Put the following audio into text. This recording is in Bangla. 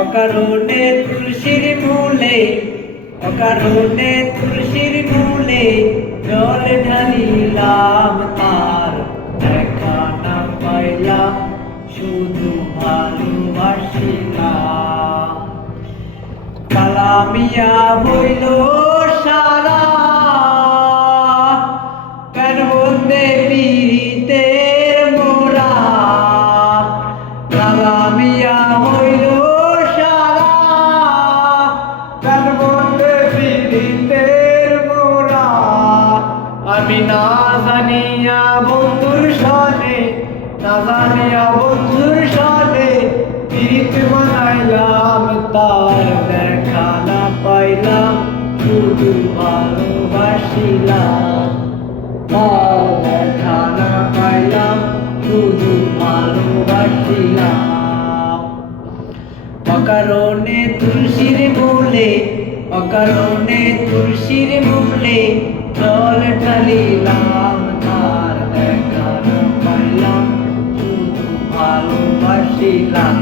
অকারণে তুলসীর মূলে, অকারণে তুলসীর মূলে জল ঢালিলাম, তার দেখা না পাইলাম, শুধু ভালোবাসিলাম। কালামিয়া হইল সারা, প্রাণ বন্দে পীড়িতের মোরা। কালামিয়া হইল সারা, প্রাণ বন্দে পীড়িতের মোরা। আমি না জানিয়া বন্ধুর সনে, না জানিয়া বন্ধুর সনে পীড়িত বানাইলাম, তার দেখা না পাইলাম, শুধু ভালোবাসিলাম। তার দেখা না পাইলাম, শুধু ভালোবাসিলাম। অকারণে তুলসীর মূলে, অকারণে তুলসীর মূলে জল ঢালিলাম, তার দেখা না পাইলাম, শুধু ভালোবাসিলাম।